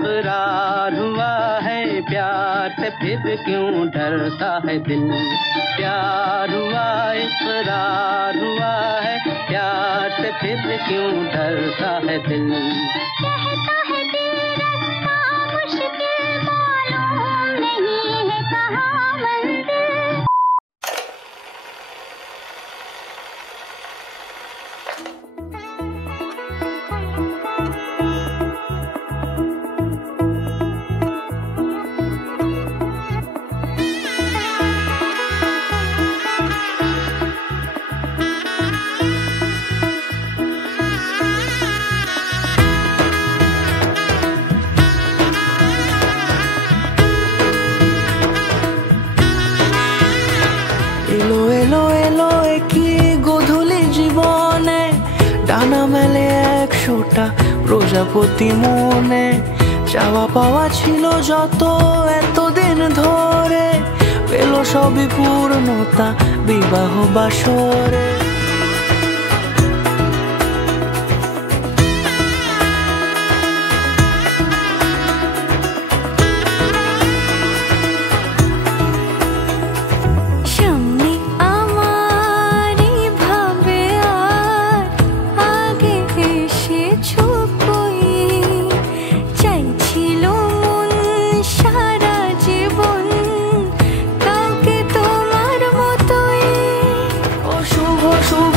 इकरार हुआ है प्यार से फिर क्यों डरता है दिल। प्यार हुआ इकरार हुआ है प्यार से फिर क्यों डरता है दिल। कहता है दिल रास्ता मुश्किल मालूम नहीं है कहाँ मंजिल। এলো এলো এলো একই গধূলি জীবনে ডানা মেলে 100টা প্রজাপতি মনে। চাওয়া পাওয়া ছিল যত এতদিন ধরে পেল সবই পূর্ণতা বিবাহ বাসরে। শুভ